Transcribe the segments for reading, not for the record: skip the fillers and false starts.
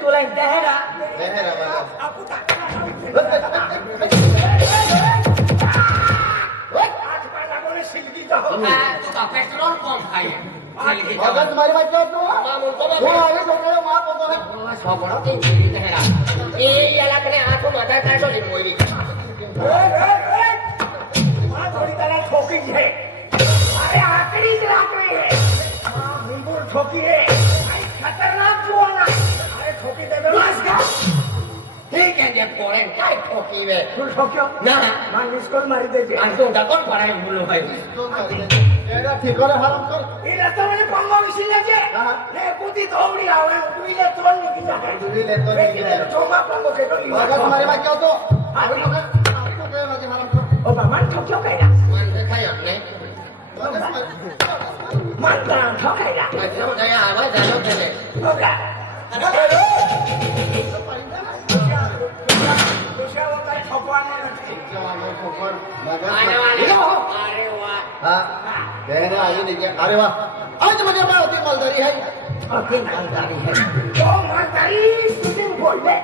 तुला दहरा aku tak tukang petrol pom kaya. भगत तुम्हारी बात क्या तू वो आगे छोड़ रहे हो मार बोलो है Sobrang tinggi dahera. Iyalah kena aku mata tato di moiri. मार थोड़ी तरह ठोकी है अरे आखिरी रात में है बिल्कुल ठोकी है खतरनाक जुआना अरे ठोकी दे बस का ठीक है जब पोरें काय ठोकी वे. तू ठोक्यो ना मान स्कूल मारी दे जे आज तो डकन पढ़ाई भूलो भाई. एरा ठीक करे हराम कर ये रास्ता में पंगो विसी लगे ने कूदी थोड़ी आवे उठवी ले तो निकल जाए उठवी ले तो निकल जाए छोमा पंगो के तो भगत तुम्हारी बात क्या तो आगे तो के बात हराम कर ओ मान ठोक्यो कहेगा Man kayak ne. मान तरह ठोकेगा Macam kayak apa dah kene. होगा दूसरा वो का ठोकवाने लगे Ada wale. Are wah. हाँ कहने आई नहीं क्या अरे वाह आज मुझे बात होती मालदारी है Oke malkari hai. तो मालदारी तुझे बोल दे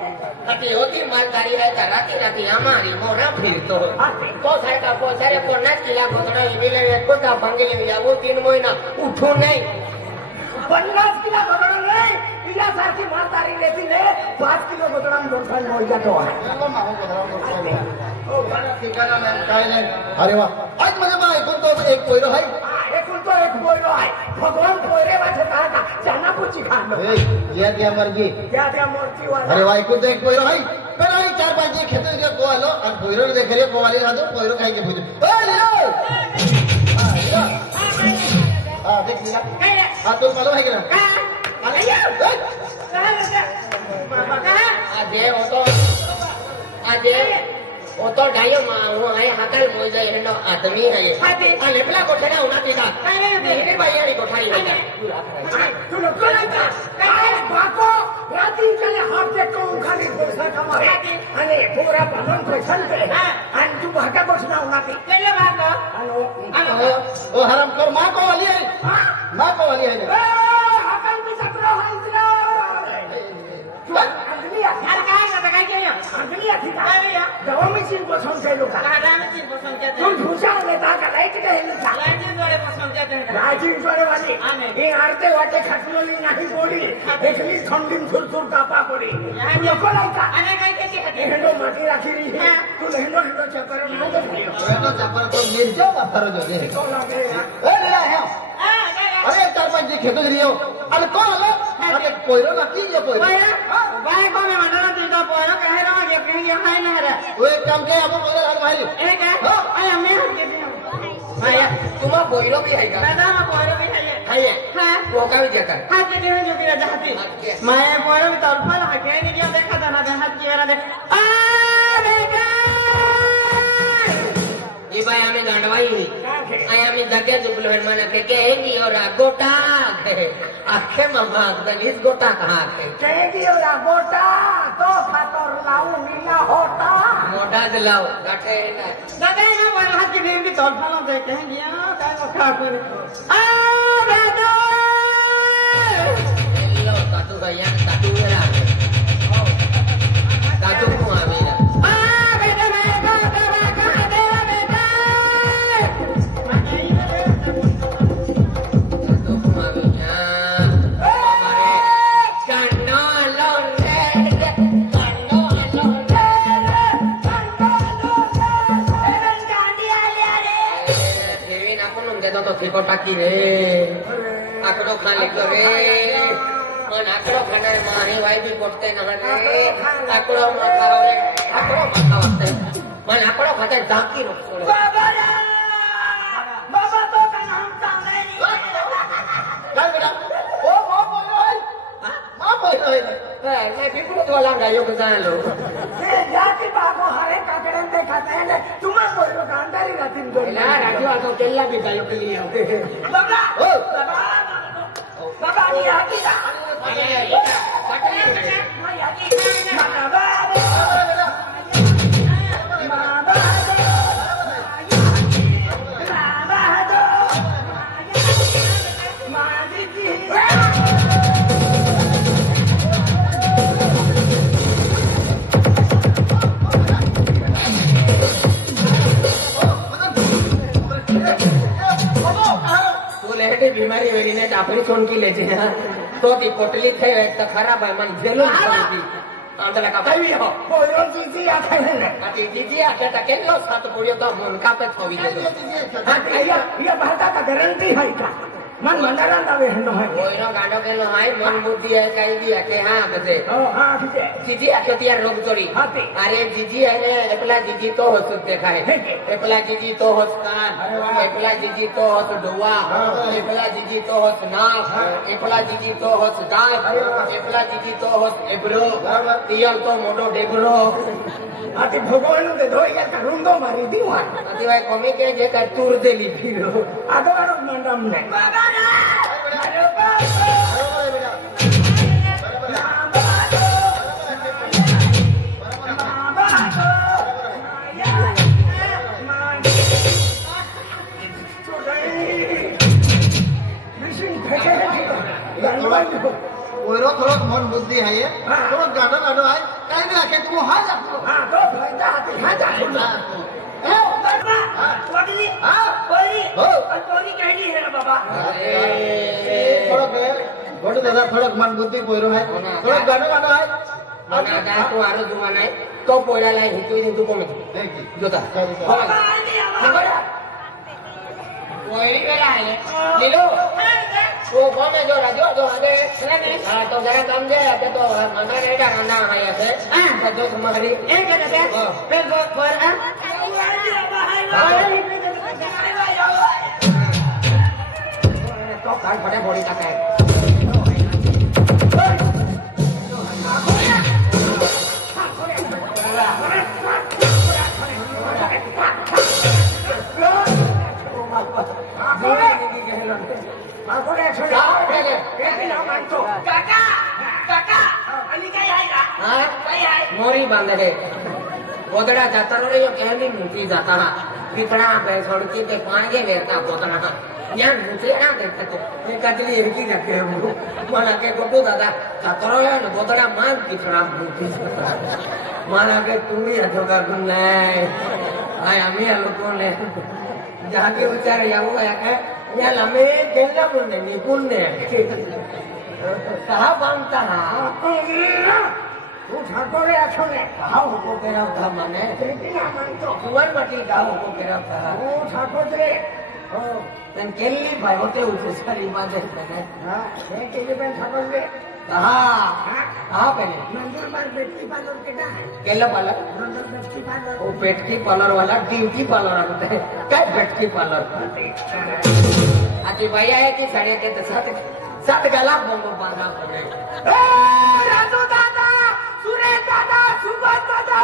Hati hoti malkari hai tarati nanti amari mora firto. तो saya का पोसारे पोना किला गोदना इबिले को ता बंगले में वो 3 महीना उठो नहीं. 50 किलो बदल नहीं इला सारखी मालदारी लेती ले 5 किलो बदलाम लोटफान हो जातो है अरे वाह आज मुझे बा एकूण तो एक पोयरो है एकूण तो एक पोयरो है भगवान पोयरे वाचे कहा था जाना पूछी खा लो ये क्या मर्जी वाला अरे वाह एकूण तो एक पोयरो है पहले ही 4-5 दिन खेत में को आलो और पोयरो देख रहे को वाली रातो पोयरो खाई के पूछो हां देख लिया हां तो मालूम है क्या वो तो ढाइयों वो है हकल मोजे है ना आदमी है ये हाँ लेपला को ठेका उना तीका मेरे भाई यारी को ठाई है तू लोग को लगा बाको राती चले हाथ से को खाली पैसा कमाए अरे पूरा भवन तो चलते अन तू भागा बसना उना की चले भागो हेलो ओ हराम कर मां को वाली है मां को वाली है हकल भी सकरो है इतना तू अंजलि यार काय ना काय के अंजलि थी का दवा में चिन पसंद है लोग कहां में चिन पसंद क्या तुम भूसा लेता का लाइट के है ना लाइट वाले पसंद क्या है राजीव जोड़े वाली ये आरते वाटे खटलोली नहीं बोड़ी एकली ठंडी थुर कापा पड़ी लोको लाइका अरे काय के हेंडो माटी राखी रही है तू हेंडो चक्कर में ना देखियो हेंडो चक्कर तो मिल जाओ पत्थर जो है तो लगे ए ले है अरे 4-5 दिन खेतो रही हो अरे कौन आलो अरे कोइरो ना की ये कोइरो भाई को में मंडला तीता पोरो कहे रहा ये कहेंगे हाय ना रे वो एक काम के आपको बोले हर भाई एक है अरे मैं हट के भैया तुम कोइरो भी है का दादा मैं कोइरो भी है हां वो का भी जकर हां के दिन जो भी चाहती मैं कोइरो भी तौर पर हके नहीं दिया देखा था ना हाथ की वाला दे आ बेटा ये भाई हमें गांडवाई नहीं आया हमें जगह जुबलो है माना के कहेगी और गोटा आखे मामा गलीस गोटा कहाँ के कहेगी और गोटा तो फातर लाऊंगी ना होता मोटा दिलाओ गाठे ना दादा ना वाला हाथ की भी तौर फलो दे कहेंगी हां काय खा कर आ बेटा लो तातू भैया तातू मेरा तातू को आवेला आ बेटा मैं कहां दे बेटा तातू को आवेला Kiko taki re, aku do khane kore, man aku do khane mani wai bhi porte na hane, aku do makaro re, aku do makawate, man aku do khate daki ro. Baba re, baba to kan hum tang re. Kal beta, o ma boil hai, ma boil hai. मैं भी बहुत वाला गायों के साथ लो ये जाति बाबू हरे काकड़े में खाते हैं तुम्हें कोई लोग अंदर ही रहती है ना राजू आको केला भी गायों के लिए बाबा बाबा बाबा ये आती है वेळीने आपली चोंकी लेते तो ती पोटली थे एक तर खराब आहे मन झेलून ती आंतला का काही हो पोयरो जीजी आता नाही आता जीजी आता तर केलो सात पुढे तो मुनका पे थोवी देतो हा या भारताचा गॅरंटी आहे का मन मंदारा दावे हनो है कोइनो गाडो केलो हाय मन बुद्धि है काई भी है के हां कते हां ठीक है जीजी आखतिया रोग चोरी अरे जीजी है ने एकला जीजी तो होस देखा है एकला जीजी तो होस कान एकला जीजी तो होस डुवा एकला जीजी तो होस नाक एकला जीजी तो होस दांत एकला जीजी तो होस एब्रो तियल तो मोटो डेब्रो आती भगवान दे धोई का रुंदो मारी दीवा आती भाई कमी के जे का टूर देली फिरो आदो आरो मंडम ने ओरो थोड़ा मन बुद्धि है ये थोड़ा गाना गाना है कहीं भी आके तुम हां लगो हां तो फायदा आती खा जा ए उतरना कोडी हां कोडी हो कोडी कहनी है बाबा थोड़ा गोटे दादा थोड़ा मन बुद्धि पोरो है थोड़ा गाना गाना है मना दा तो आरो जुमा नाही तो पोळा लाई हितू कोमे जोता कोई वेला है लीलो वो कोने जो राजो जो आगे हां तो जरा कम दे आते तो मना रेडा रंदा है ऐसे तो जो तुम्हारी एक है फिर वो पर तो काल फटे बॉडी का है मोरी बांधे गोदड़ा जाता रे कहली मुठी जाता पितड़ा पे सड़की पे पांगे लेता गोदड़ा या मुझे ना देखते तो मैं कतली एरकी रखे माना के गोटू दादा जातरो है न गोदड़ा मान पितड़ा मुठी माना के तू ही अजोगा गुन्ने आय आम्ही लोगों ने जाके उचार यावो या लमे गेला गुन्ने निपुण्य कहा बांधता तू ठाकोरे आछो ने कहा हुको केरा था माने तेरा मन तो कुंवर मटी का हुको केरा था ओ ठाकोरे ओ तन केली भाई होते उसे सारी बातें पहले हां ये केली पे ठाकोरे कहा कहा पहले मंदिर पर बेटी पार्लर केटा है केला पार्लर मंदिर बेटी पार्लर वो बेटकी पार्लर वाला ड्यूटी पार्लर होता है क्या बेटकी पार्लर आती भैया है कि साड़े के साथ गला बोंगो बांधा पड़े राजू दादा सुरेश दादा सुभाष दादा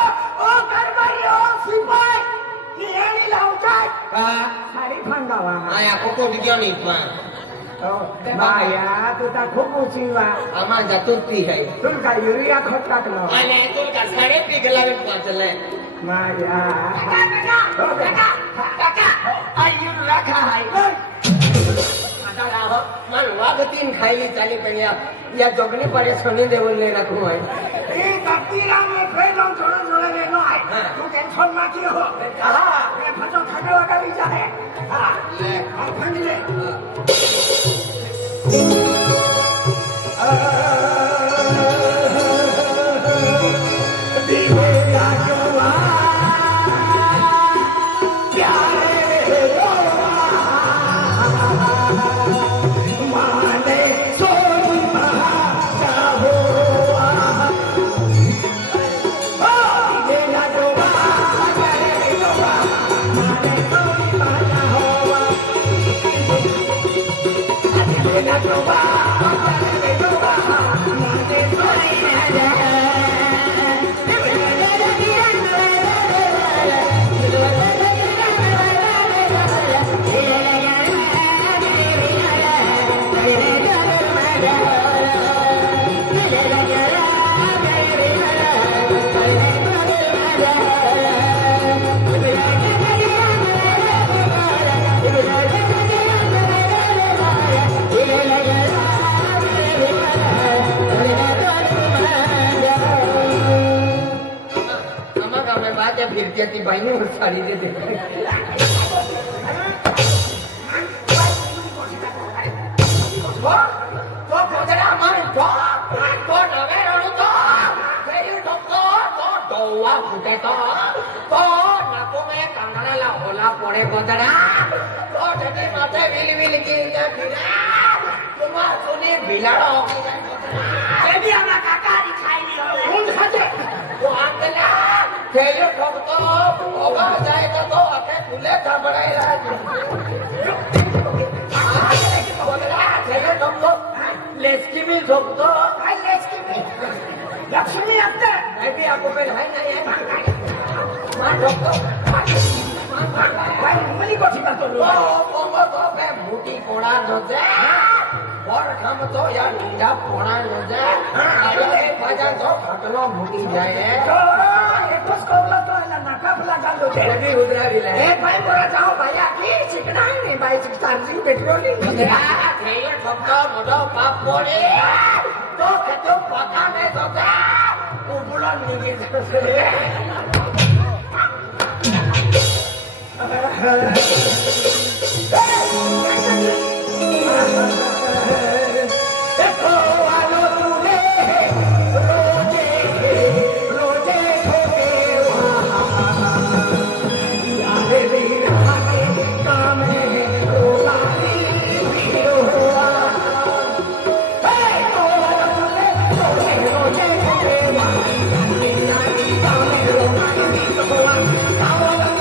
ओ करवाई ओ सिपाही ये नहीं लाउचाय का सारी फंगावा आया कोको विज्ञान इतना माया तू ता खूप उचीवा आमा जातुती है तुम का यूरिया खत टाकलो आले तुल का सारे पिघलावे पाचले माया काका आयु रखा है मन वागतीन खाईली चाली पण या जोगणी पडे सोनी देवले रखू है ए कतीरा में फेलो छोड़ो छोड़ो लेनो है तू टेंशन मत लो हां ये फटो खाने वाला विचार है हां ले हम फंड ले दीवे राजवा प्यारे माने सोनी महाका हो दीवे राजवा प्यारे राजवा माने सोनी महाका हो दीवे राजवा प्यारे राजवा माने सोनी महाका फिर जाती भाई ने साड़ी दे दे नवे रणू तो फेरी ठोकतो तो डोवा फुटेतो तो नाको में कंगना ला होला पड़े बदड़ा तो जदी माथे विल विल गिरते फिरे तुम्हा सुनी बिलाड़ो की जाए बदड़ा एबी हमरा काकारी खाई ली होले हुन खाते तो आंगला फेरी ठोकतो होगा जाए तो आके फूले थबड़ाई रहा लेस्की भी ठोकतो काय लेस्की भी लक्ष्मी आता एबी आपको पे है नहीं है मां ठोकतो भाई मनी को ठीक तो तो पे बूटी कोड़ा न दे और हम तो यार नींदा कोड़ा न दे अरे बाजा तो फटलो मुटी जाए तो एक को तो है नाका लगा लो एबी उधरा भी ले ए भाई बोला जाओ भाई आकी चिकना नहीं भाई चार्जिंग पेट्रोलिंग ये ठोकतो मोटो पाप मोरे तो तो पता नहीं तो उबुला निगे देखो वालो तूने रोजे रोजे ठोके यारे वीरा के काम है रोलारी वीरो हुआ देखो वालो तूने रोजे रोजे ठोके यारे काम है रोलारी वीरो हुआ